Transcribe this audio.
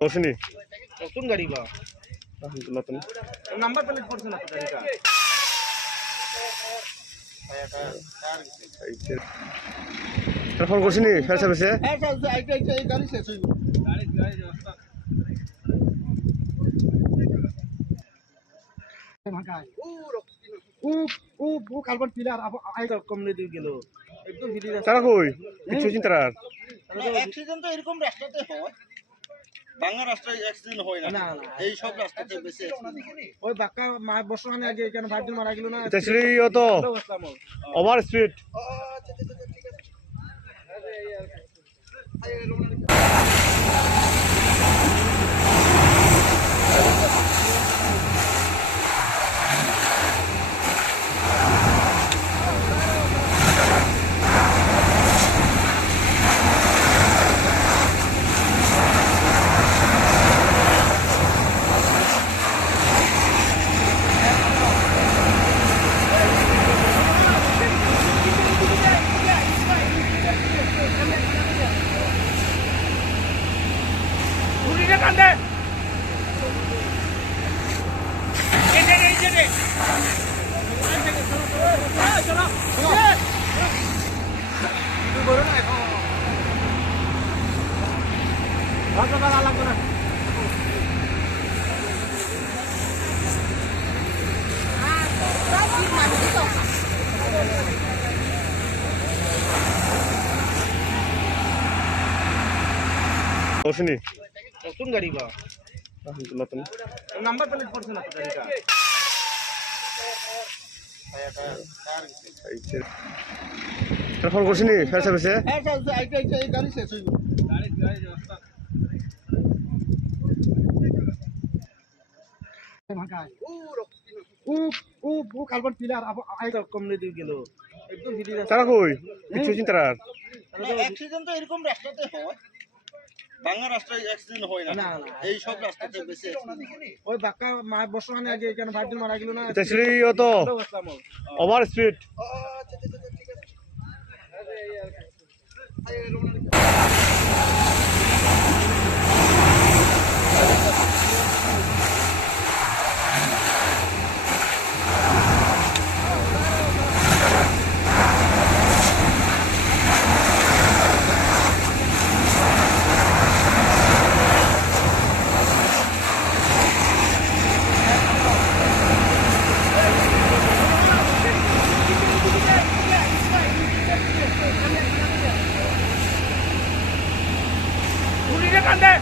বসেনি নতুন গাড়ি বা নতুন নাম্বার প্লেট পড়ছে না গাড়িটা ফোন করছিনি ফায়ার সার্ভিসে গাড়ি শেষ হইব কালবার পিলার কমলে দিয়ে গেল একদম ভিড় তারা কই কিছু চিন্তা আর অ্যাক্সিডেন্ট তো এরকম রাস্তাতে হয় বাংলা রাস্তায় অ্যাক্সিডেন্ট হয় না এই সব রাস্তাতে বেশি ওই বাক্কা মা বসমানে আগে কেন ভাইজন মারা গেল না এটা ছিল তো ওভার স্পিড কান্দে বসেনি নতুন গাড়ি বা নতুন নাম্বার প্লেট পড়ছে না গাড়িটা ফোন করছিনি ফায়ার সার্ভিসে গাড়ি শেষ হইব কালবার পিলার কমলে দিয়ে গেল একদম ভিড় তারা কই কিছু চিন্তা আর অ্যাক্সিডেন্ট তো এরকম রাস্তাতে হয় বাংলা রাস্তায় অ্যাক্সিডেন্ট হয় না এই সব রাস্তাতে বেশি ওই বাক্কা মা বসমানে আগে কেন ভাইজন মারা গেল না এটা ছিল তো ওভার স্পিড কান্দে